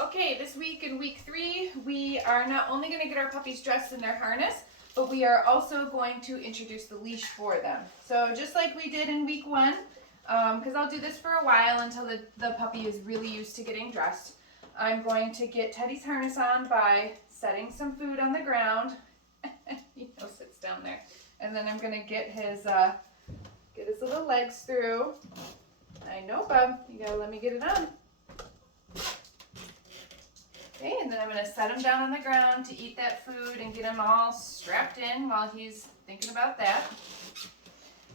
Okay, this week in week 3, we are not only going to get our puppies dressed in their harness, but we are also going to introduce the leash for them. So just like we did in week 1, because I'll do this for a while until the puppy is really used to getting dressed, I'm going to get Teddy's harness on by setting some food on the ground. He sits down there. And then I'm going to get his little legs through. I know, bub. You got to let me get it on. Okay, and then I'm going to set him down on the ground to eat that food and get him all strapped in while he's thinking about that.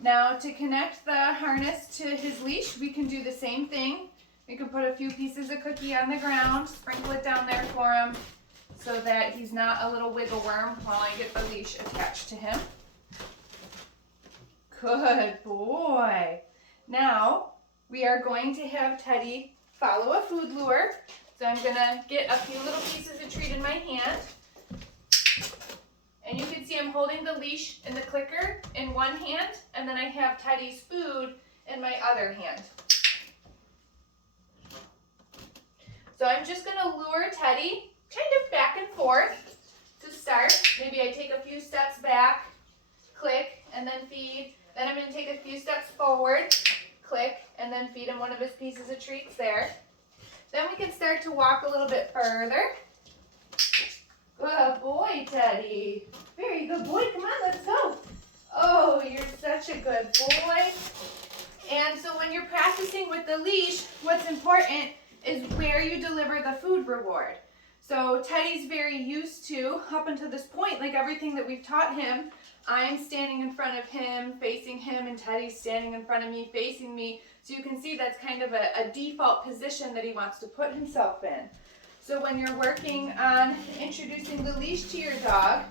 Now, to connect the harness to his leash, we can do the same thing. We can put a few pieces of cookie on the ground, sprinkle it down there for him so that he's not a little wiggle worm while I get the leash attached to him. Good boy. Now, we are going to have Teddy follow a food lure. So I'm going to get a few little pieces of treat in my hand. And you can see I'm holding the leash and the clicker in one hand, and then I have Teddy's food in my other hand. So I'm just going to lure Teddy kind of back and forth to start. Maybe I take a few steps back, click, and then feed. Then I'm going to take a few steps forward, click, and then feed him one of his pieces of treats there. Then we can start to walk a little bit further. Good boy, Teddy. Very good boy. Come on, let's go. Oh, you're such a good boy. And so when you're practicing with the leash, what's important is where you deliver the food reward. So Teddy's very used to, up until this point, like everything that we've taught him, I'm standing in front of him, facing him, and Teddy's standing in front of me, facing me. So you can see that's kind of a default position that he wants to put himself in. So when you're working on introducing the leash to your dog,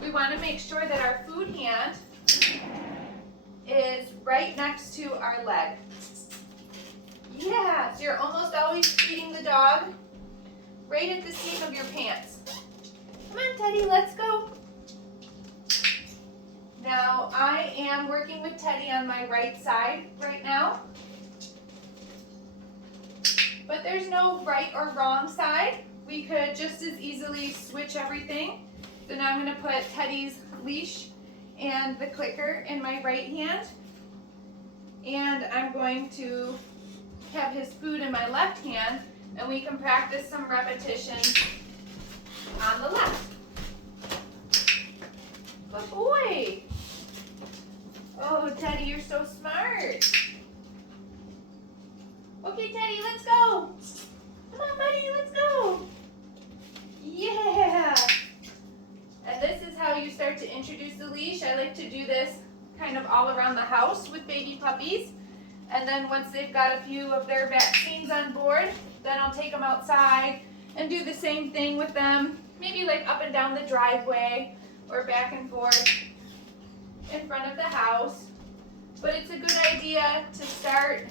we want to make sure that our food hand is right next to our leg. Yeah, so you're almost always feeding the dog right at the seam of your pants. Come on, Teddy, let's go. Now, I am working with Teddy on my right side right now. But there's no right or wrong side. We could just as easily switch everything. So now I'm going to put Teddy's leash and the clicker in my right hand. And I'm going to have his food in my left hand. And we can practice some repetitions on the left. Good boy. Oh, Teddy, you're so smart. Okay, Teddy, let's go. Come on, buddy, let's go. Yeah. And this is how you start to introduce the leash. I like to do this kind of all around the house with baby puppies. And then once they've got a few of their vaccines on board, then I'll take them outside and do the same thing with them. Maybe like up and down the driveway or back and forth in front of the house. But it's a good idea to start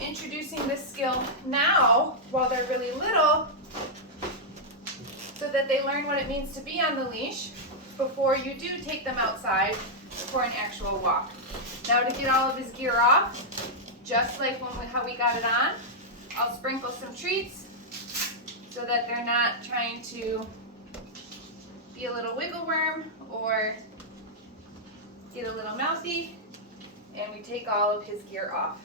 introducing this skill now while they're really little so that they learn what it means to be on the leash before you do take them outside for an actual walk. Now to get all of his gear off, just like how we got it on, I'll sprinkle some treats so that they're not trying to be a little wiggle worm or get a little mouthy, and we take all of his gear off.